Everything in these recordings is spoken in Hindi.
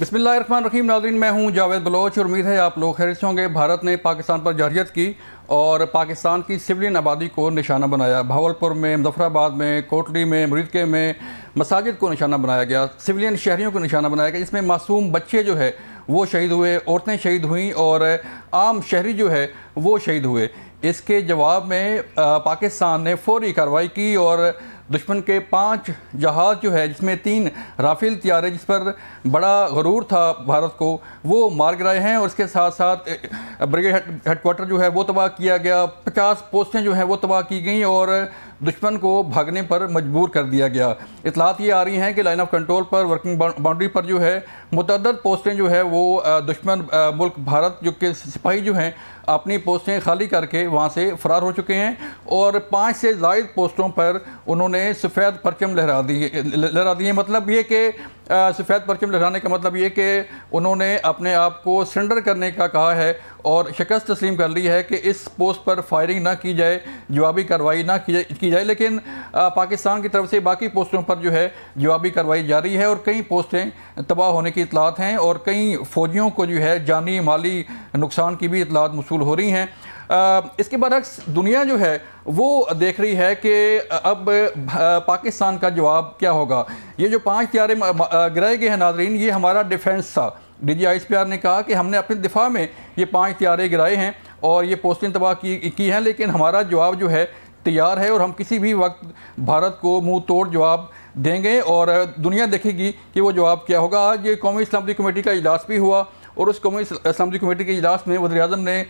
बिस्मिल्लाहिर्रहमानिर्रहीम। नाज़रीन, मैं हूं जावेद बलोच और उम्मीद है आप लोग खैरियत से होंगे। भारत ने पाकिस्तान पर जारहियत की और पाकिस्तान की सिविलियन आबादी को निशाना बनाया। भावलपुर में, मुजफ्फराबाद में, कोटली में, मुरीदके में मसाजिद को निशाना बनाया गया, सिविलियन शहरियों को निशाना बनाया गया, जिसमें मासूम बच्चे जो है वो शहीद हुए, औरतें शहीद हुई और आम शहरी जो है वो शहीद हुए। इसके जवाब में पाकिस्तान ने फौरी कार्रवाई की और दुश्मन के 5 जहाज़ जो है, जिसमें 3 राफेल तैयारे जिस पर बड़ा गरूर था भारत को, वो मार गिराए हैं। और इसके साथ साथ ब्रिगेड हेडक्वार्टर जो है वो तबाह किया गया, 50 पोस्टें जो हैं वो तबाह की गई और दुश्मन को भागने पर मजबूर कर दिया गया। इतलात ये आ रही हैं कि लाइन ऑफ कंट्रोल पर, वर्किंग बाउंड्री पर जो है मुतअद्दिद पोस्टें जो है वो दुश्मन मुल्क भारत जो के सिपाही जो हैं अपनी पोस्टें खाली करके वहाँ से फ़रार हो चुके हैं और 5 से ज़ायद पोस्टों पर उन्होंने सफ़ेद परचम लहरा दिए। मतलब ये कि सफ़ेद परचम लहराने का मतलब ये कि उन्होंने अपने आप को सरेंडर करने का कहा है और शिकस्त तस्लीम कर ली है कि इस पोस्ट पर फायरिंग ना की जाए, जवाबी कार्रवाई ना की जाए। लेकिन पाकिस्तान की तरफ से बाकी पोस्टों पर जो है जवाबी कार्रवाई जारी है और कई पोस्टें तबाह होने की इतलात हैं और कई फ़ौजियों को जो है जानी माली नुकसान की भी इतलात मौसूल हो रही हैं। इसके बरक्स दुनिया जो है वो देख रही है कि अब पाकिस्तान का जवाब क्या होगा। ये जो 5 तैयारे गिराए गए हैं नाजरीन, ये हमारा डिफेंस था। DGISPR ने कहा कि हमने अपने दिफा में ये 5 तैयारे गिराए हैं और ये पोस्टें तबाह की हैं, लेकिन हमारा जवाब जो है तैयार है और हम किसी भी वक्त भारत को मुंह तोड़ जवाब देंगे और दुनिया देखेगी कि वो जवाब क्या होगा। आज ये कौमी सलामती कमेटी का इजलास भी हुआ और उस कौमी सलामती कमेटी के इजलास में वज़ीर-ए-आज़म ने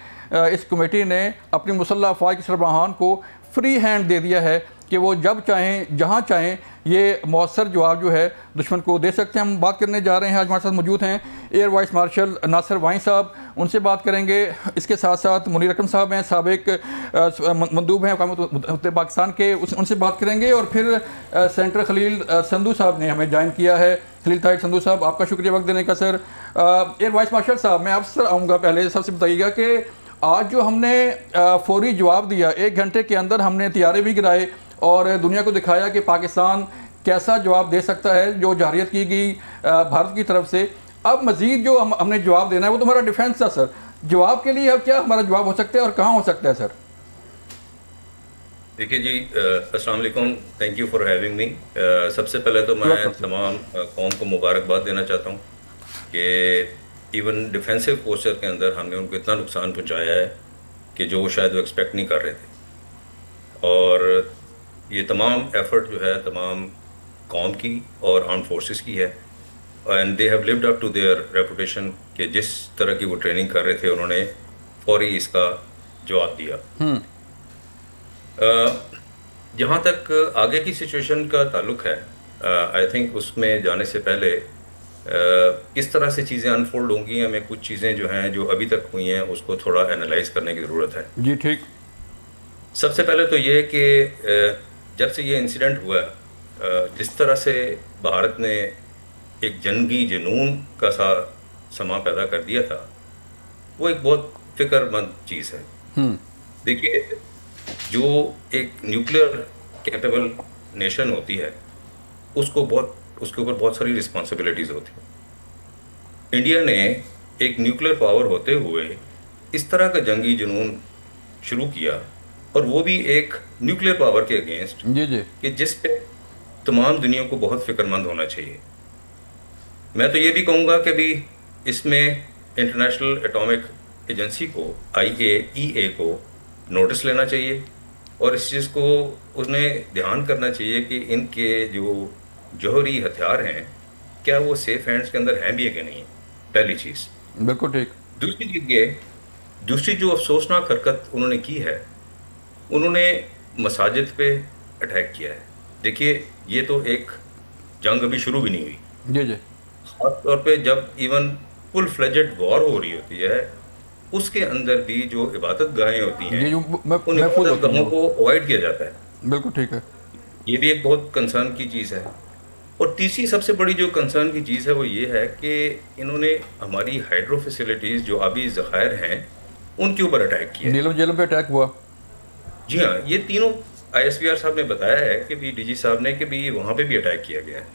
इस कमेटी ने अपनी मुसल्लह अफ़वाज के सरबराहान को फ्री हैंड दे दिया है कि वो जब चाहें, जहाँ चाहें, ये मौसर जवाब जो है दुश्मन को दे सकते हैं। हम बात करने जा रहे हैं, आज हमारे साथ मौजूद हैं एयर वाइस मार्शल नासिर वाई साहब, उनसे बात करेंगे। इसके साथ साथ मुनीर अकरम साहब हैं, साबिक मंदूब हैं अक़वाम पाकिस्तान के, उनसे बात करेंगे। और फिर सेंटर खलील संधू साहब ने हमें ज्वाइन किया है। खलील ताहिर संधू साहब, आपका शुक्रिया वक्त देने का। सर, एयर वाइस मार्शल साहब, मैं आपसे आऊँगा, पहले सबसे बताइएगा कि आज जो हमने फौरी जवाब दिया, 1 घंटे के अंदर हमने तैयारे भी गिराए और दुनिया को दिखाया कि पाकिस्तान कैसा जवाब दे सकता है जो जारहियत की गई भारत की तरफ से। अब मज़ीद जो हमने जवाब देना है वो तो हमारा डिफेंस था। सर, जवाब के लिए अब क्या हमारा जवाब हो सकता है और कहाँ हो सकता है? सर देखिए जी, अस्सलाम वालेकुम, thank you for having me. सबसे पहले तो मैं तमाम कौम को मुबारकबाद देना चाहता हूँ कि इवन डिफेंसिव पोस्चर के अंदर हमने उनको इतना नुकसान पहुँचाया है कि जो शायद वो एक्सपेक्ट नहीं कर रहे थे। और ये तमाम एफर्ट जो है तमाम कौम की और आर्म फोर्सेस की है and they have lived up to their reputation कि जिस तरह की वो ट्रेनिंग कर रहे थे उन्होंने फौरी इसका जवाब दिया। जहाँ तक आगे की सिचुएशन का ताल्लुक है, आई थिंक उसमें जाने से पहले किस तरह से चीज़ें अनफोल्ड होंगी, हमें कुछ चीज़ें जो हैं जो अभी तक हुई हैं उसको थोड़ा एनालाइज करने की ज़रूरत है। जी ठीक। सबसे पहले तो ये कि जब से ये इंसिडेंट हुआ, जिस तरह से भारत ने एक जंगी जुनून का सा समा पैदा कर दिया था, वो एक बहुत फिक्रमंद चीज़ है। देखिए, जो एक न्यूक्लियर कैपेबल नेशन होती है उसके ऊपर बहुत सारी रिस्पॉन्सिबिलिटीज़ होती हैं। इंडिया ने एक न्यूक्लियर पावर होते हुए इस तरह का जंगी जुनून शुरू किया और वो भी एक न्यूक्लियर पावर के अगेंस्ट, जी जी, कि जिस पे तमाम दुनिया को बहुत फिक्रमंद होना चाहिए। मैं तो ये भी कहूँगा कि भी इसमें इंटरनेशनल एटॉमिक एजेंसी को, IAEA को नोटिस लेना चाहिए और इस चीज़ को उन्हें ध्यान करना चाहिए कि इनके जो जौहरी हथियार हैं क्या वो सेफ हैंड्स के अंदर हैं भी है कि नहीं। पहली चीज़। बिल्कुल ठीक। दूसरी चीज़ ये, दूसरी जो अफसोसनाक हरकत उन्होंने की है, उन्होंने मसाजिद पे अटैक किया है। देखिए, ये तो एक जंग अभी शुरू भी नहीं हुई। जी जी। खास तौर पे जब इवन फुल फ्लेजेड वॉर हो रही होती है, उसके अंदर भी जो इबादत गाहें होती हैं उन इबादत गाहों को अवॉइड किया जाता है। बिल्कुल ठीक है। ये भी एक बहुत कंसर्न की चीज़ है। और तीसरी सबसे बड़ी जो कंसर्न की चीज़ है वो ये है कि इन्होंने हमारी हाइड्रो फैसिलिटीज़ जो आबी ज़खायर हैं उनके ऊपर अटैक किया। नीलम झील पे अटैक हुआ। जी हाँ, ये तीनों ISPR साहब ने बताया है कि भी DG साहब ने कि भी वहाँ पे भी अटैक किया गया है।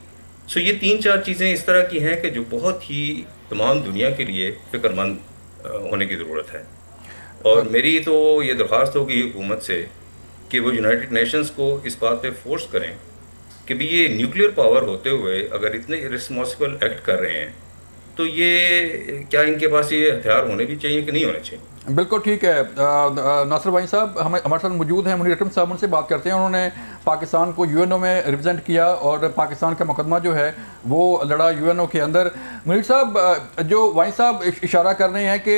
सो ये तीन चार चीज़ें इस तरह की हैं कि जो बहुत ही तमाम दुनिया के लिए फ़िक्रमंद होने की ज़रूरत है। और मेरी तो ये दरख्वास्त होगी हुकूमत से कि वो यूनाइटेड नेशंस को इस बात पे फोर्स करें कि भी ये न्यूक्लियर पावर होते हुए अगर इतने इर्रेस्पॉन्सिबल एक्ट कर रहे हैं तो ये क्या इनके पास ये हथियार होने भी चाहिए कि नहीं होने चाहिए। बिल्कुल ठीक है। नासिर भाई साहब हमारे साथ मौजूद हैं, मुनीर अकरम साहब, उनसे बात करते हैं। उन्होंने पाकिस्तान को यूएनओ में रिप्रेजेंट किया और पाकिस्तान का मुकदमा जो है वो लड़ा यूएनओ के अंदर। मुनीर साहब, जो वाई साहब इशारा कर रहे हैं कि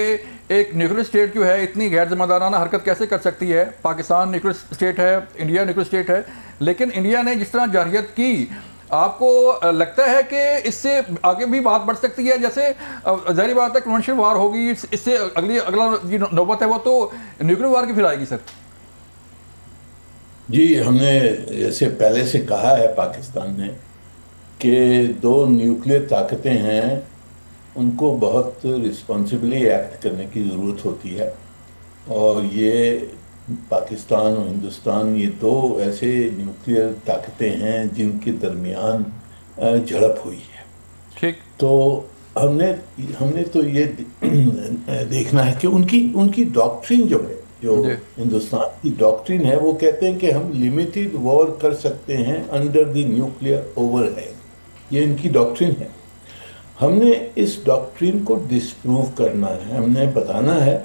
एक न्यूक्लियर स्टेट जो है इतनी गैर जिम्मेदाराना हरकत कैसे कर सकती है। पाकिस्तान न्यूक्लियर स्टेट है, इंडिया न्यूक्लियर स्टेट है, लेकिन इंडिया ने जिस तरह जारहियत की, आपको लगता है कि इससे आगे भी बात बढ़ सकती है? जैसे जाहिर बात है कन्वेंशनल वार होगी, इससे अगला जो नौबत है वो तो न्यूक्लियर वार की फिर आएगी सर। जी, हमने जैसे पहले से कहा है पाकिस्तान ने कि दो न्यूक्लियर ताकतें हैं, उनको बहुत रिस्पॉन्सिबली एक्ट करने की ज़रूरत होती है। और ये पाकिस्तान और हिंदुस्तान, ये दो ऐसे न्यूक्लियर ताकतें हैं जिनके दरमियान झड़प हुई है। ठीक। तो हमने तो ये देखना है कि उनकी डॉक्ट्रिन जो है, जो हिंदुस्तान की डॉक्ट्रिन है, वो कहते हैं कि हम लिमिटेड वॉर कर सकते हैं अंडर द न्यूक्लियर ओवरहेड। ये इनकी डॉक्ट्रिन है। हमने इस डॉक्ट्रिन को डिस्प्रूव करना है। हमने बताना है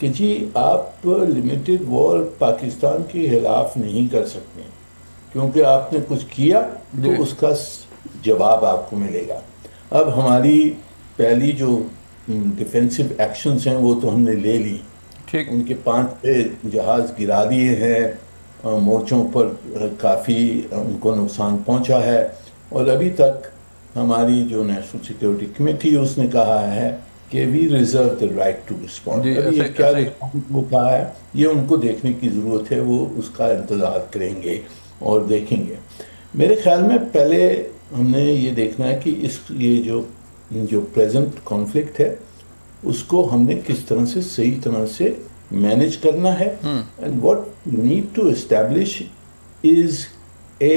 कि जी आप लिमिटेड वॉर पाकिस्तान के खिलाफ नहीं कर सकते, क्योंकि आपने कुछ किया तो उसका जवाब आपको मिलेगा। अब हमारी पहली जो डिफेंसिव एक्शंस हैं वो तो हमने ले ली। ठीक। उनके 5 जहाज गिरा दिए हैं, मोर्चों पर काफ़ी उनको नुकसान पहुंचा है। और अभी तक हमारी जो नेशनल सिक्योरिटी कमेटी उसने कहा है कि we reserve the right to respond. अभी ये क्या वो कहा है, ये उनको देखने की ज़रूरत है, वो उसका इंतज़ार करेंगे और देखेंगे। मेरे ख्याल में पहले हमने ये देखना है कि ये जो प्रेजेंट कॉन्फ्लिक्ट है उसको हमने किस तरह से सही तरह से मैनेज करना है। And what need to establish is a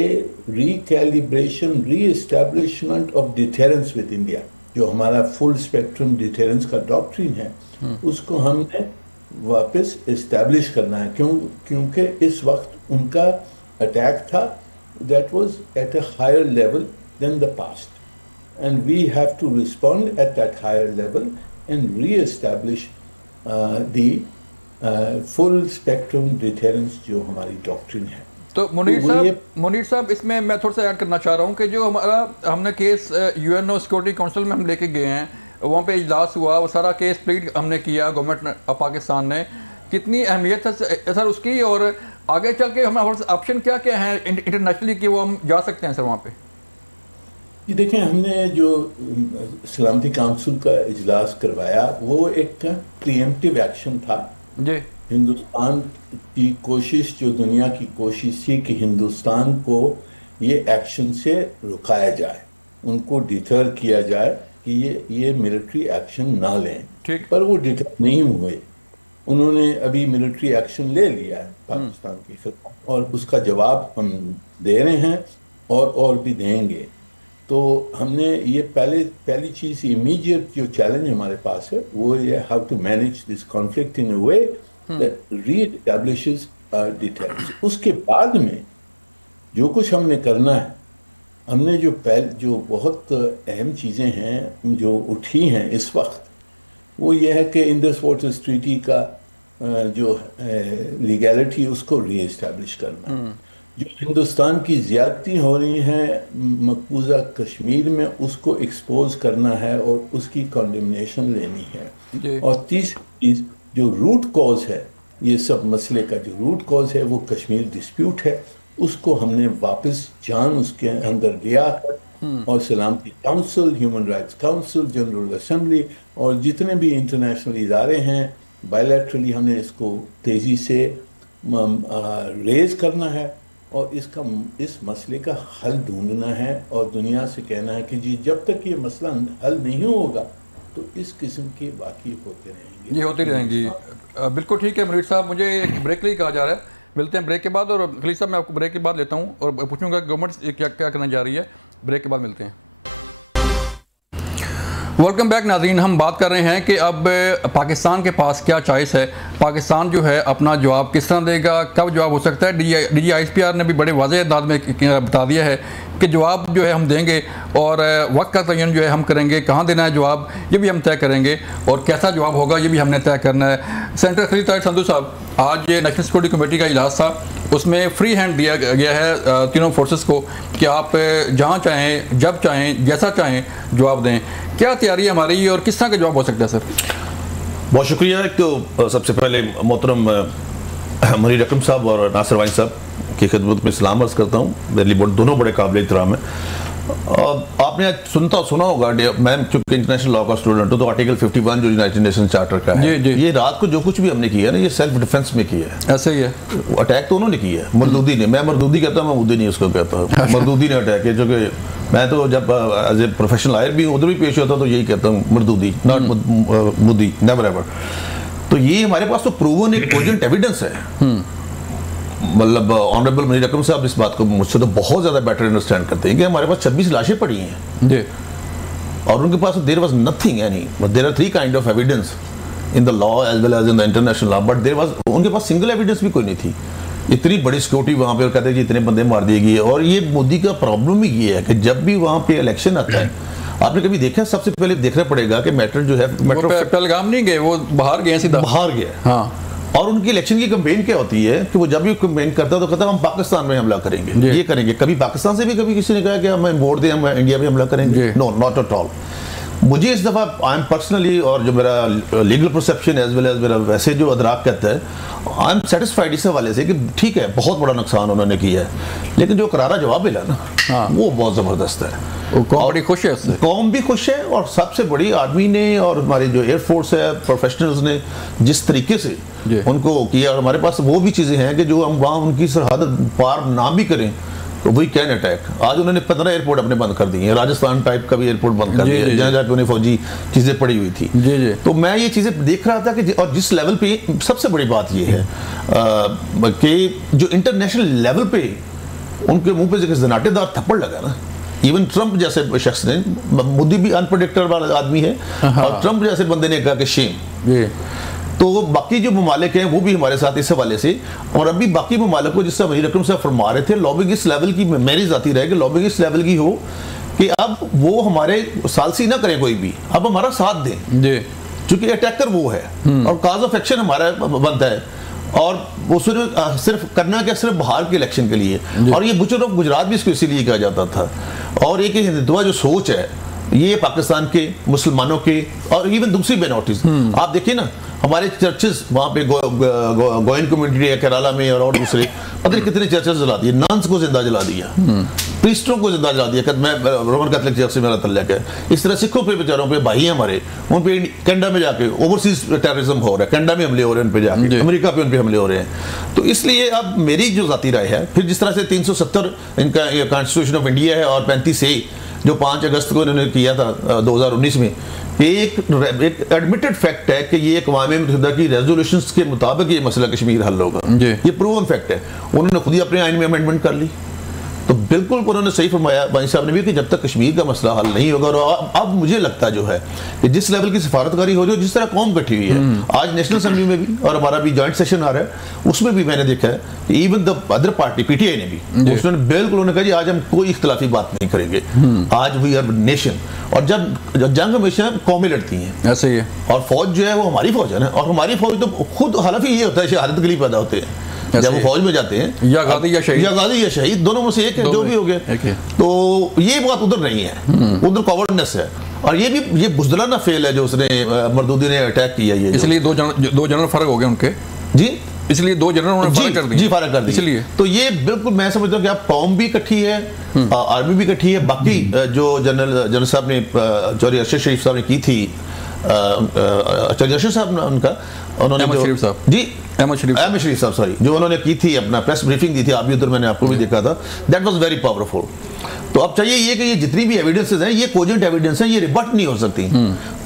recalibration, reestablishment of deterrence with India. जो हमारा फुल स्पेक्ट्रम डिटेरेंस का डॉक्ट्रिन है उसको हमने वापस इस्टेब्लिश करना है। क्योंकि इस वक्त उनका अटैक था that was at a higher level than the past, and we have to respond at that higher level and reestablish the full spectrum deterrence जो हमारी डॉक्ट्रिन है। तो मुनीर साहब इसमें मैं थोड़ा सा ऐड करना चाह रहा हूँ कि जो हमने केस यूएनओ सिक्योरिटी काउंसिल में हम लेके गए हैं, वहाँ पे इजलास हुआ, वो सारा केस प्लीड हमने किया गवर्नमेंट पाकिस्तान ने, कितनी अहमियत है सर उसकी, और आगे चल के हमारे ऑप्शन क्या क्या हैं इंटरनेशनली कि वो हम जा सकते हैं सर वहाँ पे? ये देखें, हमने जो सलामती काउंसिल का इजलास करवाया वो एक प्रीएम्प्टिव एक्शन था जी। हिंदुस्तान की कोशिश, जो दुनिया की कोशिश थी कि हिंदुस्तान को ये एक्शन से रुकाया जाए, उनको डिटर किया जाए कि ये मिलिट्री एक्शन ना लें। ठीक। पर वो डिटर नहीं हुए। उन्होंने अभी मिलिट्री एक्शन ले लिया है पाकिस्तान के खिलाफ और उसका जवाब हम दे रहे हैं और भी देंगे। तो हमने ये पहली चीज़, इमीडिएट जो चैलेंज हमारे पास है वो ये how to manage this conflict in a way that re-establishes deterrence। उसके बाद में जो कुछ हमने करना है, हमने जो बहुत अहम चीज़ें हैं जो उठी हैं इस वक्त, वो ये है कि इंडस वाटर्स ट्रीटी का जो लीगैलिटी उसको री-एस्टैब्लिश करना है। जो हिंदुस्तान की ज़्यादती हो रही है मकबूजा कश्मीर में, उसको एक्सपोज करना है और उसकी कॉन्डेमनेशन लेनी है। और तीसरी चीज़, जो रूट कॉज है ये सब मसले का, जो रूट कॉज है वो कश्मीर डिस्प्यूट है, उसको हमने वापस जान उसके अंदर लिया और सलामती council, human rights council, general assembly और जितने भी इंटरनेशनल इदारे हैं, बायलैटरली हमने इसको तेज़ी से रेज करना है और इस मसले का हल ढूंढना है और दुनिया से कहना है कि जी जब तक ये मसला हल नहीं होगा तो इस किस्म के बाकी होते रहेंगे, ये होती रहेंगी। बिल्कुल ठीक है मुनीर साहब, मुझे एक ब्रेक के लिए कहा जा रहा है, मिलते हैं ब्रेक के बाद। और खलील साहब, मैं आपको ब्रेक के बाद लेता हूँ और पूछूंगा गवर्नमेंट क्या क्या करने जा रही है। ब्रेक के बाद मिलते हैं। वेलकम बैक नाज़रीन। हम बात कर रहे हैं कि अब पाकिस्तान के पास क्या चॉइस है, पाकिस्तान जो है अपना जवाब किस तरह देगा, कब जवाब हो सकता है। DGISPR ने भी बड़े वाज़ेह अंदाज में बता दिया है कि जवाब जो है हम देंगे और वक्त का तयन जो है हम करेंगे, कहाँ देना है जवाब ये भी हम तय करेंगे और कैसा जवाब होगा ये भी हमने तय करना है। सेंटर खलील ताहिर संधू साहब, आज नेशनल सिक्योरिटी कमेटी का इजलास था, उसमें फ्री हैंड दिया गया है तीनों फोर्सेस को कि आप जहाँ चाहें, जब चाहें, जैसा चाहें जवाब दें। क्या तैयारी है हमारी और किस तरह का जवाब हो सकता है सर? बहुत शुक्रिया। एक तो सबसे पहले मोहतरम मनीर अकरम साहब और नासिर वानी साहब की खिदमत में सलाम अर्ज़ करता हूँ। मेरे लिए दोनों बड़े काबिल एहतराम हैं। आपने आज सुना होगा, मैं चूँकि इंटरनेशनल लॉ का स्टूडेंट हूँ, तो आर्टिकल 51 जो यूनाइटेड नेशन चार्टर का है, ये रात को जो कुछ भी हमने किया है ना, ये सेल्फ डिफेंस में किया है। ऐसे ही है, अटैक तो उन्होंने किया है, मरदूदी ने। मैं मरदूदी कहता हूँ, मैं मुद्दी नहीं उसको कहता हूँ। मरदूदी ने अटैक किया, जो कि मैं तो जब एज ए प्रोफेशनल लायर भी उधर भी पेश होता तो यही कहता हूँ, मरदूदी, नॉट मुद्दी, नेवर एवर। तो ये हमारे पास तो प्रूवन एक कोजेंट एविडेंस है। मतलब ऑनरेबल मनीर अकरम साहब इस बात को मुझसे तो बहुत ज़्यादा बेटर अंडरस्टैंड करते हैं कि हमारे पास 26 लाशें पड़ी हैं जी, और उनके पास there was nothing any, but there are 3 kind of evidence in the law as well as in the international law, but there was, उनके पास सिंगल एविडेंस भी कोई नहीं थी। इतनी बड़ी सिक्योरिटी वहाँ पे, और कहते हैं कि इतने बंदे मार दिए गए। और ये मोदी का प्रॉब्लम ही ये है कि जब भी वहाँ पे इलेक्शन आता है, आपने कभी देखा, सबसे पहले देखना पड़ेगा कि मैटर जो है, मैटर पहलगाम नहीं गए, वो बाहर गए, सीधा बाहर गए। हाँ, और उनकी इलेक्शन की कैंपेन क्या होती है कि वो जब भी कैंपेन करता है तो कहता है हम पाकिस्तान में हमला करेंगे, ये करेंगे। कभी पाकिस्तान से भी कभी किसी ने कहा कि हम वोट दें, हम इंडिया में हमला करेंगे? No, not at all. मुझे इस दफ़ा आई एम पर्सनली, और जो मेरा legal perception as well as मेरा वैसे जो अदराक कहता है, आई एम सेटिस्फाइड इस हवाले से कि ठीक है, बहुत बड़ा नुकसान उन्होंने किया है, लेकिन जो करारा जवाब मिला ना, वो बहुत ज़बरदस्त है। कौम बड़ी खुश है उससे, कौम भी खुश है, और सबसे बड़ी आर्मी ने और हमारी जो एयरफोर्स है, प्रोफेशनल्स ने जिस तरीके से उनको किया, और हमारे पास वो भी चीज़ें हैं कि जो हम वहाँ उनकी सरहद पार ना भी करें तो वी कैन अटैक। आज उन्होंने 15 एयरपोर्ट अपने बंद कर दिए हैं, राजस्थान टाइप का भी एयरपोर्ट बंद कर दिया, जहाँ जहाँ पे उन्हें फौजी चीज़ें पड़ी हुई थी। तो मैं ये चीज़ें देख रहा था कि, और जिस लेवल पे, सबसे बड़ी बात ये है कि जो इंटरनेशनल लेवल पे उनके मुंह पे जो जनाटेदार थप्पड़ लगा ना, इवन ट्रंप जैसे शख्स ने, मोदी भी अनप्रेडिक्टेबल वाला आदमी है, और ट्रंप जैसे बंदे ने कहा कि शेम। तो बाकी जो ममालिक हैं वो भी हमारे साथ इस हवाले से, और अभी बाकी ममालिक को, जिससे मनीर अकरम साहब फरमा रहे थे, लॉबिंग इस लेवल की, मेरी जाती रहे कि लॉबिंग इस लेवल की हो कि अब वो हमारे सालसी ना करें कोई भी, अब हमारा साथ दें, क्योंकि अटैकर वो है और काज ऑफ एक्शन हमारा बनता है। और वो सिर्फ करना क्या, सिर्फ बाहर के इलेक्शन के लिए। और ये बुचर ऑफ गुजरात भी इसको इसीलिए कहा जाता था। और एक हिंदुत्व जो सोच है, ये पाकिस्तान के मुसलमानों के और इवन दूसरी माइनॉरिटीज, आप देखिए ना, हमारे चर्चेस वहाँ पे गोयन कम्युनिटी है केरला में, और दूसरे पता नहीं कितने चर्चेस जला दिए, नन्स को जिंदा जला दिया, प्रीस्टों को जिंदा जला दिया। मैं रोमन कैथोलिक चर्च से मेरा तल्लक है। इस तरह सिखों पे बेचारों पे, भाई हमारे, उन पे कनाडा में जाके ओवरसीज टेररिज्म हो रहा है, कनाडा में हमले हो रहे हैं उन पे जाके, अमेरिका पे उन पे हमले हो रहे हैं। तो इसलिए अब मेरी जो जाती राय है, फिर जिस तरह से 370 इनका कॉन्स्टिट्यूशन ऑफ इंडिया है, और 35A जो 5 अगस्त को इन्होंने किया था 2019 में, एक एडमिटेड फैक्ट है कि ये अक़वाम मुत्तहिदा की रेजोल्यूशंस के मुताबिक ये मसला कश्मीर हल होगा। ये प्रूवन फैक्ट है। उन्होंने खुद ही अपने आइन में अमेंडमेंट कर ली। तो बिल्कुल उन्होंने सही फरमाया वानी साहब ने भी कि जब तक कश्मीर का मसला हल नहीं होगा। और अब मुझे लगता जो है कि जिस लेवल की सिफारतकारी हो रही है, जिस तरह कौम इकट्ठी हुई है, आज नेशनल असेंबली में भी, और हमारा भी जॉइंट सेशन आ रहा है, उसमें भी मैंने देखा है कि even the other party PTI ने भी, उसने बिल्कुल उन्होंने कहा जी आज हम कोई इख्तलाफी बात नहीं करेंगे, आज वी आर नेशन। और जब जंग हमेशा कौमें लड़ती हैं, ऐसे ही है। और फौज जो है वो हमारी फौज है ना, और हमारी फौज तो खुद हालांकि ये होता है शहादत के लिए पैदा होते हैं जब वो फौज में जाते हैं, या गाजी या शहीद, दोनों में से एक है, जो भी हो गया। तो ये बात उधर नहीं है, उधर कॉवर्डनेस है। और ये भी ये बुज़दिलाना फेल है जो उसने मरदूदी ने अटैक किया। ये इसलिए दो जनरल फर्क हो गए उनके जी, इसलिए 2 जनरल उन्होंने फर्क कर दिया। जी, फर्क कर दिया। इसलिए तो ये बिल्कुल मैं समझता हूँ कि आप कौम भी इकट्ठी है, आर्मी भी इकट्ठी है। बाकी जो जनरल साहब ने, चौधरी अरशद शरीफ साहब ने की थी, चौधरी अरशद साहब उनका, उन्होंने अहमद शरीफ साहब सॉरी, जो उन्होंने की थी अपना प्रेस ब्रीफिंग दी थी, आप भी उधर, मैंने आपको भी देखा था, दैट वाज वेरी पावरफुल। तो अब चाहिए ये कि ये जितनी भी एविडेंसेस हैं ये कोजेंट एविडेंस हैं, ये रिबट नहीं हो सकती।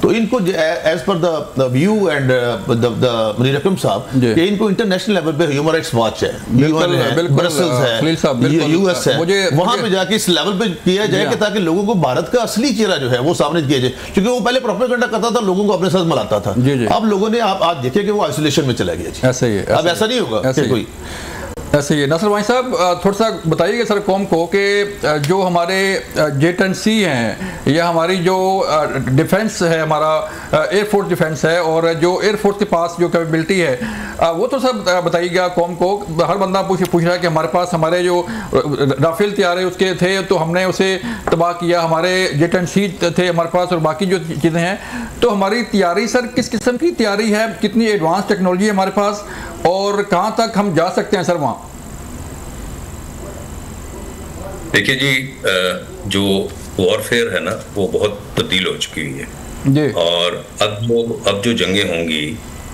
तो इनको as per the view and the Munir Akram साहब कि इनको इंटरनेशनल लेवल पे ह्यूमन राइट्स वॉच है, यूएन है, ब्रसेल्स है, यूएस है, वहां पे जाके इस लेवल पे किया जाए कि ताकि लोगों को भारत का असली चेहरा जो है वो सामने किया जाए, क्योंकि वो पहले प्रोपेगेंडा करता था, लोगों को अपने साथ मिलाता था। अब लोगों ने आप आज देखे कि वो आइसोलेशन में चला गया। ऐसे ही अब ऐसा नहीं होगा कोई ऐसे ही। नसर भाई साहब थोड़ा सा बताइएगा सर कौम को कि जो हमारे J-10C हैं या हमारी जो डिफेंस है, हमारा एयरफोर्स डिफेंस है, और जो एयरफोर्स के पास जो कैपेबिलिटी है वो तो सब बताइएगा कौम को। हर बंदा पूछ रहा है कि हमारे पास हमारे जो राफेल तैयारे उसके थे तो हमने उसे तबाह किया, हमारे J-10C थे हमारे पास, और बाकी जो चीज़ें हैं। तो हमारी तैयारी सर किस किस्म की तैयारी है, कितनी एडवांस टेक्नोलॉजी है हमारे पास, और कहाँ तक हम जा सकते हैं सर वहाँ? देखिए जी, जो वॉरफेयर है ना वो बहुत तब्दील हो चुकी हुई है जी। और अब जो जंगें होंगी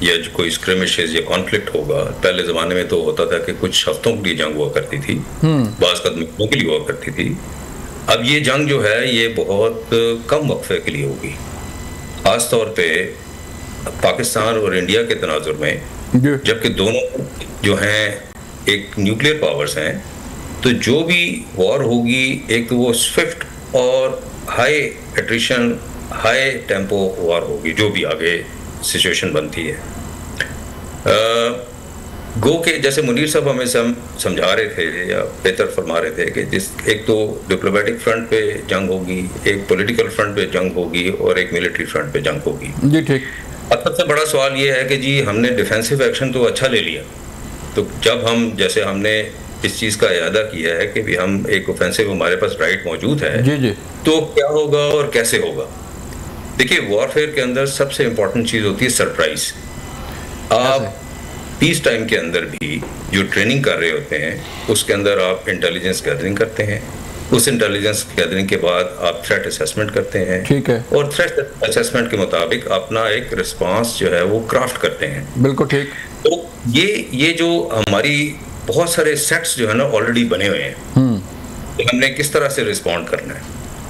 या जो कोई स्क्रिमिशेस या कॉन्फ्लिक्ट होगा, पहले ज़माने में तो होता था कि कुछ हफ्तों के लिए जंग हुआ करती थी, बाज़ महीनों के लिए हुआ करती थी। अब ये जंग जो है ये बहुत कम वक्फे के लिए होगी। ख़ास तौर पे पाकिस्तान और इंडिया के तनाजुर में, जबकि दोनों जो हैं एक न्यूक्लियर पावर्स हैं, तो जो भी वॉर होगी एक तो वो स्विफ्ट और high attrition, high tempo war होगी, जो भी आगे सिचुएशन बनती है। गो के जैसे मुनीर साहब हमें समझा रहे थे या बेहतर फरमा रहे थे कि एक तो डिप्लोमेटिक फ्रंट पे जंग होगी, एक पॉलिटिकल फ्रंट पे जंग होगी, और एक मिलिट्री फ्रंट पे जंग होगी जी। ठीक। अब सबसे बड़ा सवाल ये है कि जी हमने डिफेंसिव एक्शन तो अच्छा ले लिया, तो जब हम जैसे हमने इस चीज़ का इरादा किया है कि भी हम एक ऑफेंसिव हमारे पास राइट मौजूद है जी, तो क्या होगा और कैसे होगा? देखिए, वॉरफेयर के अंदर सबसे इंपॉर्टेंट चीज़ होती है सरप्राइज। आप पीस टाइम के अंदर भी जो ट्रेनिंग कर रहे होते हैं उसके अंदर आप इंटेलिजेंस गैदरिंग करते हैं, उस इंटेलिजेंस गैदरिंग के बाद आप थ्रेट असेसमेंट करते हैं, ठीक है, और थ्रेट असेसमेंट के मुताबिक अपना एक रिस्पांस जो है वो क्राफ्ट करते हैं। बिल्कुल ठीक। तो ये जो हमारी बहुत सारे सेट्स जो है ना ऑलरेडी बने हुए हैं, तो हमने किस तरह से रिस्पॉन्ड करना है।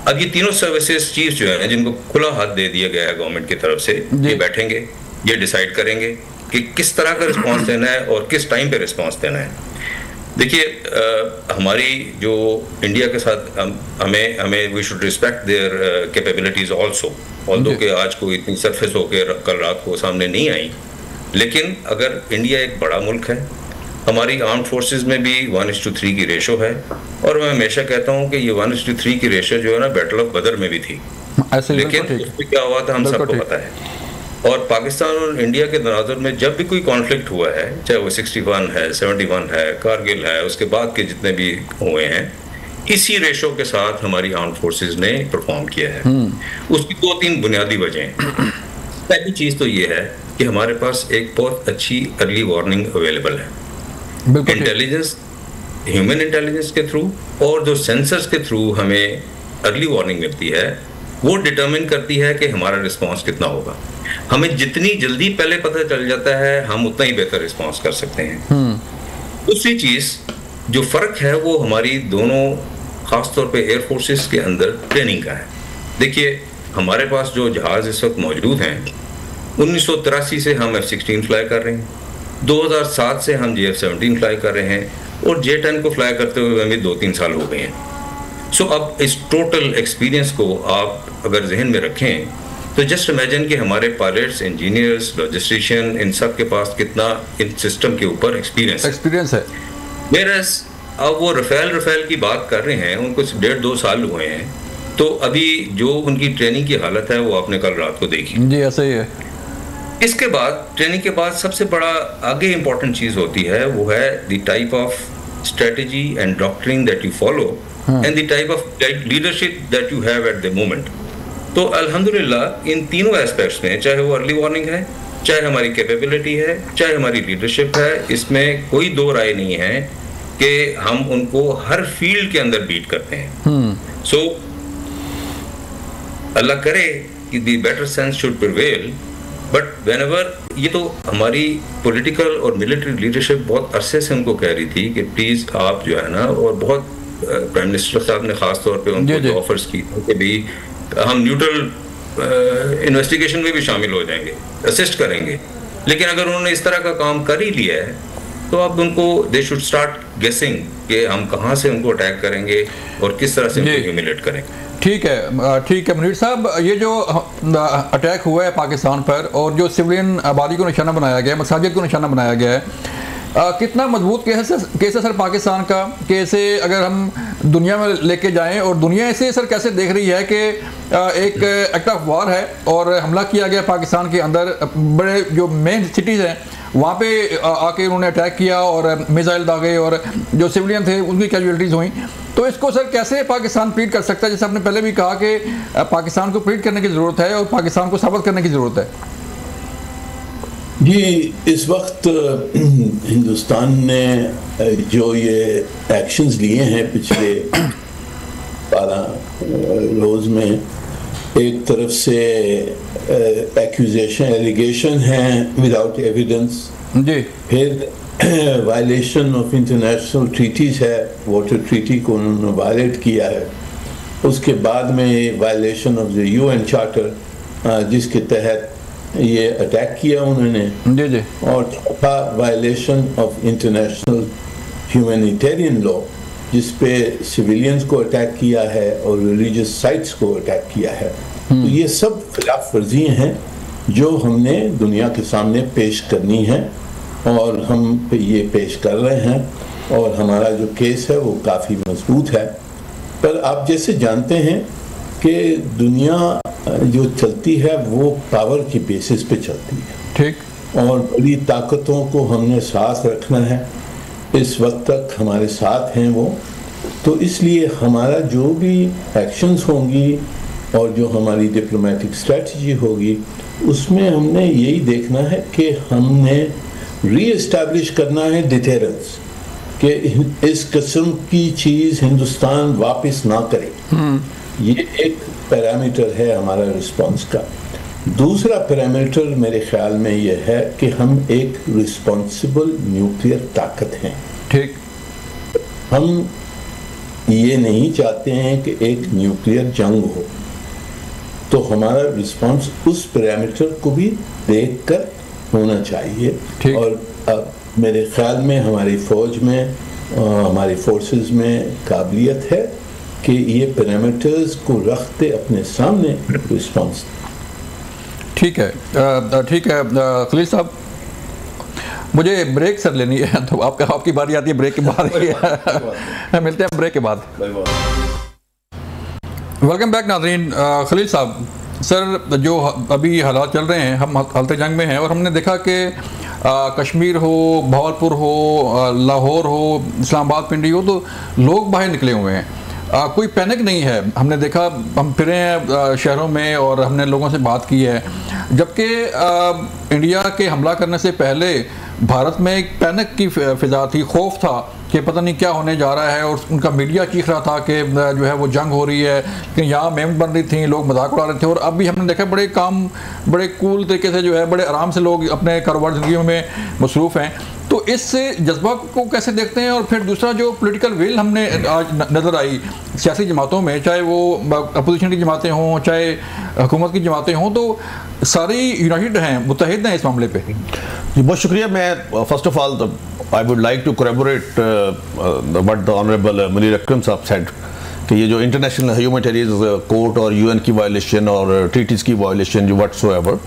अब ये तीनों सर्विसेज चीफ जो है जिनको खुला हाथ दे दिया गया है गवर्नमेंट की तरफ से, ये बैठेंगे, ये डिसाइड करेंगे कि किस तरह का रिस्पॉन्स देना है और किस टाइम पे रिस्पॉन्स देना है। देखिए, हमारी जो इंडिया के साथ हमें we should respect their capabilities also, although कि आज को इतनी सरफेस होकर कल रात को सामने नहीं आई, लेकिन अगर इंडिया एक बड़ा मुल्क है, हमारी आर्म फोर्सेस में भी 1:3 की रेशो है, और मैं हमेशा कहता हूं कि ये 1:3 की रेशो जो है ना बैटल ऑफ बदर में भी थी, लेकिन उसमें क्या हुआ था हम सबको पता है। और पाकिस्तान और इंडिया के तनाजुर में जब भी कोई कॉन्फ्लिक्ट हुआ है, चाहे वो 61 है, 71 है, कारगिल है, उसके बाद के जितने भी हुए हैं, इसी रेशो के साथ हमारी आर्म फोर्सेस ने परफॉर्म किया है। उसकी 2-3 बुनियादी वजह हैं। पहली चीज़ तो ये है कि हमारे पास एक बहुत अच्छी अर्ली वार्निंग अवेलेबल है, इंटेलिजेंस, ह्यूमन इंटेलिजेंस के थ्रू, और जो सेंसर्स के थ्रू हमें अर्ली वार्निंग मिलती है, वो डिटरमिन करती है कि हमारा रिस्पांस कितना होगा। हमें जितनी जल्दी पहले पता चल जाता है, हम उतना ही बेहतर रिस्पांस कर सकते हैं। दूसरी चीज़ जो फ़र्क है वो हमारी दोनों ख़ासतौर पे एयर फोर्सेस के अंदर ट्रेनिंग का है। देखिए, हमारे पास जो जहाज़ इस वक्त मौजूद हैं, 1983 से हम F-16 फ्लाई कर रहे हैं, 2007 से हम JF-17 फ्लाई कर रहे हैं, और J-10 को फ्लाई करते हुए हमें 2-3 साल हो गए हैं। सो अब इस टोटल एक्सपीरियंस को आप अगर जहन में रखें तो जस्ट इमेजिन कि हमारे पायलट्स, इंजीनियर्स, लॉजिस्टिशियन, इन सब के पास कितना इन सिस्टम के ऊपर एक्सपीरियंस है। Whereas अब वो रफेल की बात कर रहे हैं, उनको 1.5-2 साल हुए हैं, तो अभी जो उनकी ट्रेनिंग की हालत है वो आपने कल रात को देखी जी। ऐसा ही है। इसके बाद ट्रेनिंग के बाद सबसे बड़ा आगे इंपॉर्टेंट चीज़ होती है, वो है the type of strategy and doctrine that you follow and the type of leadership that you have at the moment. तो अल्हम्दुलिल्लाह इन तीनों एस्पेक्ट्स में, चाहे वो अर्ली वार्निंग है, चाहे हमारी कैपेबिलिटी है, चाहे हमारी लीडरशिप है, इसमें कोई दो राय नहीं है कि हम उनको हर फील्ड के अंदर बीट करते हैं। सो अल्लाह करे कि the better sense should prevail, but whenever, ये तो हमारी पॉलिटिकल और मिलिट्री लीडरशिप बहुत अरसे से उनको कह रही थी कि प्लीज़ आप जो है ना, और बहुत प्राइम मिनिस्टर साहब ने ख़ास तौर पे उनको ऑफर्स की कि भी हम न्यूट्रल इन्वेस्टिगेशन में भी शामिल हो जाएंगे, असिस्ट करेंगे। लेकिन अगर उन्होंने इस तरह का काम कर ही लिया है तो अब उनको दे शुड स्टार्ट गेसिंग कि हम कहाँ से उनको अटैक करेंगे और किस तरह से उनको ह्यूमिलेट करेंगे। ठीक है मुनीर साहब, ये जो अटैक हुआ है पाकिस्तान पर और जो सिविलियन आबादी को निशाना बनाया गया है, मसाजिद को निशाना बनाया गया है, कितना मजबूत केस है सर पाकिस्तान का? कैसे अगर हम दुनिया में लेके जाएं और दुनिया ऐसे सर कैसे देख रही है कि एक एक्ट ऑफ वार है और हमला किया गया पाकिस्तान के अंदर, बड़े जो मेन सिटीज़ हैं वहाँ पे आके उन्होंने अटैक किया और मिसाइल दागे और जो सिविलियन थे उनकी कैजुअलिटीज़ हुई, तो इसको सर कैसे पाकिस्तान प्लीड कर सकता है? जैसे आपने पहले भी कहा कि पाकिस्तान को प्लीड करने की ज़रूरत है और पाकिस्तान को साबित करने की ज़रूरत है। जी, इस वक्त हिंदुस्तान ने जो ये एक्शंस लिए हैं पिछले 12 रोज़ में, एक तरफ से एलिगेशन है विदाउट एविडेंस जी, फिर वायलेशन ऑफ इंटरनेशनल ट्रीटीज है, वाटर ट्रीटी को उन्होंने वायलेट किया है, उसके बाद में violation of the UN charter जिसके तहत ये अटैक किया उन्होंने जी जी, और चौथा violation of international humanitarian law जिस पे सिविलियंस को अटैक किया है और रिलीजियस साइट्स को अटैक किया है। तो ये सब खिलाफ वर्जियाँ हैं जो हमने दुनिया के सामने पेश करनी है और हम ये पेश कर रहे हैं और हमारा जो केस है वो काफ़ी मजबूत है। पर आप जैसे जानते हैं कि दुनिया जो चलती है वो पावर की बेसिस पे चलती है, ठीक, और बड़ी ताकतों को हमने साथ रखना है, इस वक्त तक हमारे साथ हैं वो, तो इसलिए हमारा जो भी एक्शंस होंगी और जो हमारी डिप्लोमेटिक स्ट्रेटजी होगी उसमें हमने यही देखना है कि हमने री-एस्टैब्लिश करना है डिटेरेंस, कि इस किस्म की चीज़ हिंदुस्तान वापस ना करे। ये एक पैरामीटर है हमारा रिस्पांस का। दूसरा पैरामीटर मेरे ख्याल में ये है कि हम एक रिस्पॉन्सिबल न्यूक्लियर ताकत हैं, ठीक, हम ये नहीं चाहते हैं कि एक न्यूक्लियर जंग हो, तो हमारा रिस्पांस उस पैरामीटर को भी देखकर होना चाहिए। और मेरे ख्याल में हमारी फौज में हमारी फोर्सेस में काबिलियत है कि ये पैरामीटर्स को रखते अपने सामने रिस्पांस। ठीक है खलील साहब, मुझे ब्रेक सर लेनी है, तो आपकी बारी आती है ब्रेक के बाद। मिलते हैं ब्रेक के बाद। वेलकम बैक नाज़रीन। खलील साहब, सर जो अभी हालात चल रहे हैं, हम हालत जंग में हैं और हमने देखा कि कश्मीर हो, भावलपुर हो, लाहौर हो, इस्लामाबाद, पिंडी हो, तो लोग बाहर निकले हुए हैं, कोई पैनिक नहीं है। हमने देखा, हम फिरे हैं शहरों में और हमने लोगों से बात की है, जबकि इंडिया के हमला करने से पहले भारत में एक पैनिक की फिजा थी, खौफ था कि पता नहीं क्या होने जा रहा है, और उनका मीडिया चीख रहा था कि जो है वो जंग हो रही है, कि यहाँ मेम बन रही थी, लोग मजाक उड़ा रहे थे। और अब भी हमने देखा बड़े कूल तरीके से जो है बड़े आराम से लोग अपने कारोबार ज़िंदगी में मसरूफ़ हैं। तो इस जज्बा को कैसे देखते हैं? और फिर दूसरा जो पॉलिटिकल विल हमने आज नज़र आई सियासी जमातों में, चाहे वो अपोजिशन की जमातें हों चाहे हुकूमत की जमातें हों, तो सारी यूनाइटेड हैं, मुत्तहिद हैं इस मामले पे। जी बहुत शुक्रिया। मैं first of all I would like to corroborate what the honourable Munir Akram साहब सेड कि ये जो इंटरनेशनल ह्यूमैनिटेरियन कोर्ट और UN की वायलेशन और ट्रीटीज़ की वायलेशन जो व्हाटसोएवर,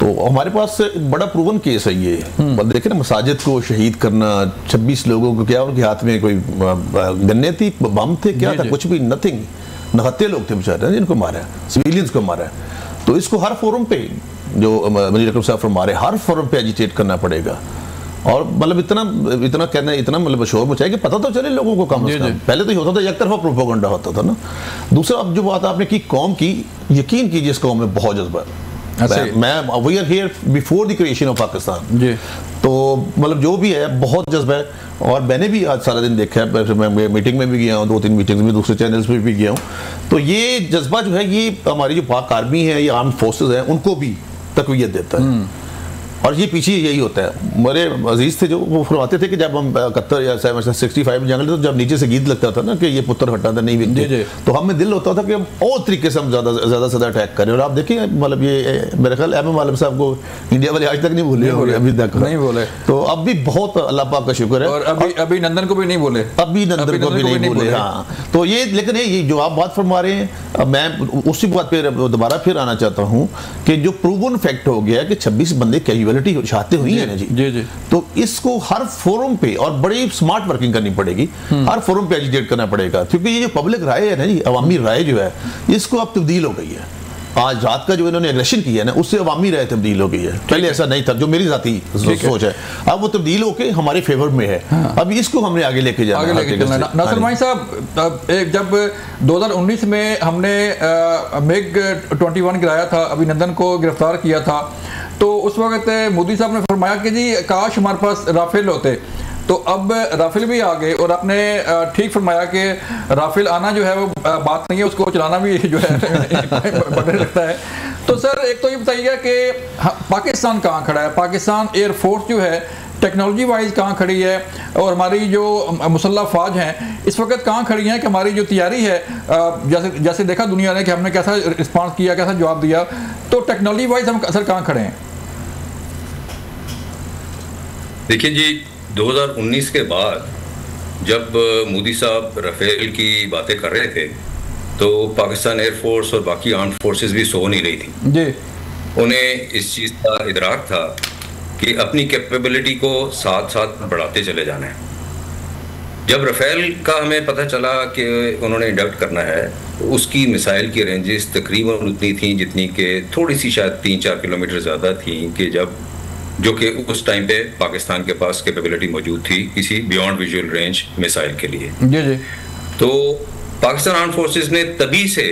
तो हमारे पास बड़ा प्रूवन केस है ये। देखें ना, मसाजिद को शहीद करना, 26 लोगों को, क्या उनके हाथ में कोई गन्ने थी, बम थे, क्या था, कुछ भी, नथिंग, 79 लोग थे बेचारे जिनको मारा, सिविलियंस को मारा। तो इसको हर फोरम पे, जो मुनीर अकरम साहब फरमा रहे, हर फोरम पे एजिटेट करना पड़ेगा और मतलब इतना कहना, इतना मतलब शोर मचाए कि पता तो चले लोगों को कम से कम। पहले तो ये होता था एक तरफा प्रोपेगेंडा होता था ना। दूसरा, अब जो बात आपने की कौम की, यकीन कीजिए इस कौम में बहुत जज्बा है। मैं we are here before the creation of Pakistan ji, तो मतलब जो भी है बहुत जज्बा है। और मैंने भी आज सारा दिन देखा है, मैं मीटिंग में भी गया हूँ, 2-3 मीटिंग्स में, दूसरे चैनल्स में भी गया हूँ, तो ये जज्बा जो है ये हमारी जो पाक आर्मी है या आर्म फोर्सेस हैं उनको भी तकवीयत देता है। और ये पीछे यही होता है। मेरे अजीज थे जो वो फरमाते थे कि जब हम 71 या 65 में जंगल, तो जब नीचे से गीत लगता था ना कि ये पुत्र हटा था नहीं बिकते, तो हमें दिल होता था कि हम और तरीके से हम ज़्यादा अटैक करें। और आप देखिए मतलब ये मेरे ख्याल एम आलम साहब को इंडिया वाले आज तक नहीं भूले, अभी तक नहीं बोले, तो अब भी बहुत अल्लाह पाक का शुक्र है। और अभी नंदन को भी नहीं बोले, अभी नंदन को भी नहीं बोले। हाँ, तो ये लेकिन ये जो आप बात फरमा रहे हैं, मैं उसी बात पे दोबारा फिर आना चाहता हूँ कि जो प्रूवन फैक्ट हो गया कि 26 बंदे कैजुअलिटी चाहते हुई है ना जी, तो इसको हर फोरम पे और बड़ी स्मार्ट वर्किंग करनी पड़ेगी, हर फोरम पे एजुकेट करना पड़ेगा, क्योंकि ये जो पब्लिक राय है ना जी, अवामी राय जो है, इसको अब तब्दील हो गई है। आज रात का जो इन्होंने एग्रेशन किया है ना, उससे अवामी राय तब्दील हो गई है। पहले ऐसा नहीं था, जो मेरी जाती सोच है, अब वो तब्दील होके हमारे फेवर में है। अब इसको हमने आगे लेके जाना है। नासिर भाई साहब, जब 2019 में हमने मिग 21 गिराया था, अभिनंदन को गिरफ्तार किया था, तो उस वक्त मोदी साहब ने फरमाया कि जी काश हमारे पास राफेल होते। तो अब राफेल भी आ गए, और आपने ठीक फरमाया कि राफेल आना जो है वो बात नहीं है, उसको चलाना भी जो है बड़ा लगता है। तो सर एक तो ये बताइए कि पाकिस्तान कहाँ खड़ा है, पाकिस्तान एयरफोर्स जो है टेक्नोलॉजी वाइज कहाँ खड़ी है, और हमारी जो मुसल्लह फ़ौज हैं इस वक्त कहाँ खड़ी हैं, कि हमारी जो तैयारी है, जैसे देखा दुनिया ने कि हमने कैसा रिस्पांस किया, कैसा जवाब दिया, तो टेक्नोलॉजी वाइज हम सर कहाँ खड़े हैं? देखिए जी, 2019 के बाद जब मोदी साहब राफेल की बातें कर रहे थे, तो पाकिस्तान एयरफोर्स और बाकी आर्म्ड फोर्सेस भी सो नहीं रही थी जी। उन्हें इस चीज़ का इदराक था कि अपनी कैपेबिलिटी को साथ साथ बढ़ाते चले जाना है। जब राफेल का हमें पता चला कि उन्होंने इंडक्ट करना है, तो उसकी मिसाइल की रेंजेस तकरीबन उतनी थी जितनी कि थोड़ी सी शायद 3-4 किलोमीटर ज़्यादा थी, कि जो कि उस टाइम पे पाकिस्तान के पास कैपेबिलिटी मौजूद थी किसी बियॉन्ड विजुअल रेंज मिसाइल के लिए जी जी। तो पाकिस्तान आर्म्ड फोर्सेस ने तभी से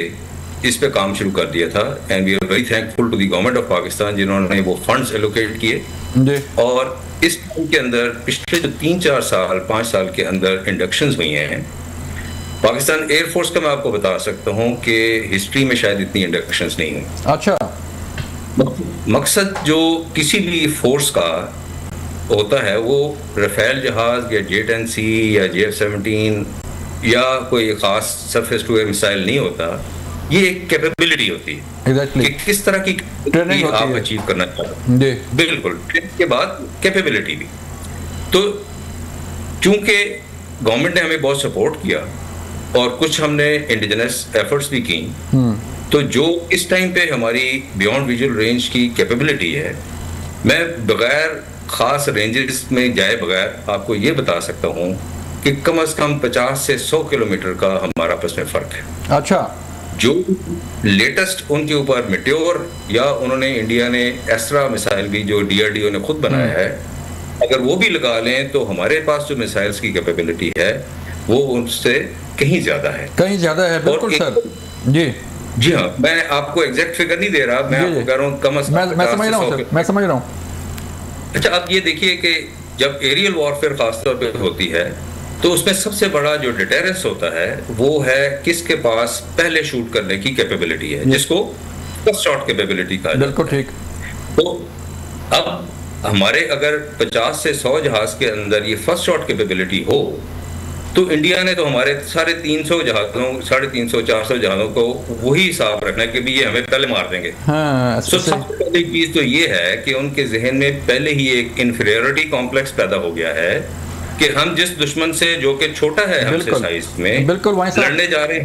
इस पे काम शुरू कर दिया था, and we are very thankful to the government of Pakistan जिन्होंने वो फंड्स एलोकेट किए जी। और इस टाइम के अंदर पिछले जो 3-4 साल 5 साल के अंदर इंडक्शंस हुई हैं पाकिस्तान एयरफोर्स का, मैं आपको बता सकता हूँ कि हिस्ट्री में शायद इतनी इंडक्शंस नहीं हुई। अच्छा, मकसद जो किसी भी फोर्स का होता है वो राफेल जहाज या J-10C या JF-17 या कोई खास सरफेस टू एयर मिसाइल नहीं होता, ये एक कैपेबिलिटी होती है exactly. कि किस तरह की ट्रेनिंग आप अचीव करना चाहते हैं। बिल्कुल, ट्रेनिंग के बाद कैपेबिलिटी भी। तो चूंकि गवर्नमेंट ने हमें बहुत सपोर्ट किया और कुछ हमने इंडिजिनस एफर्ट्स भी की, तो जो इस टाइम पे हमारी बियॉन्ड विजुअल रेंज की कैपेबिलिटी है, मैं बगैर खास रेंजेस में जाए बगैर आपको ये बता सकता हूँ कि कम से कम 50 से 100 किलोमीटर का हमारा आपस में फर्क है। अच्छा, जो लेटेस्ट उनके ऊपर मेट्योर या उन्होंने इंडिया ने एस्ट्रा मिसाइल भी जो DRDO ने खुद बनाया है, अगर वो भी लगा लें तो हमारे पास जो मिसाइल्स की कैपेबिलिटी है वो उनसे कहीं ज्यादा है, कहीं ज्यादा है। बिल्कुल सर जी जी हाँ, मैं आपको एग्जैक्ट फिगर नहीं दे रहा, मैं आपको कह रहा हूँ कम से कम मैं समझ रहा हूँ, मैं समझ रहा हूँ। अच्छा, आप ये देखिए कि जब एरियल वॉरफेयर खासतौर पे होती है तो उसमें सबसे बड़ा जो डिटेरेंस होता है वो है किसके पास पहले शूट करने की कैपेबिलिटी है, जिसको फर्स्ट शॉट कैपेबिलिटी कहा जाता है। बिल्कुल ठीक। तो अब हमारे अगर 50 से 100 जहाज के अंदर ये फर्स्ट शॉट कैपेबिलिटी हो, तो इंडिया ने तो हमारे 350 जहाज़ों 350-400 जहाज़ों को वही हिसाब रखना है कि भी ये हमें पहले मार देंगे। हाँ, सबसे पहली चीज तो ये है कि उनके जहन में पहले ही एक इन्फीरियरिटी कॉम्प्लेक्स पैदा हो गया है कि हम जिस दुश्मन से जो कि छोटा है हमसे साइज में बिल्कुल लड़ने जा रहे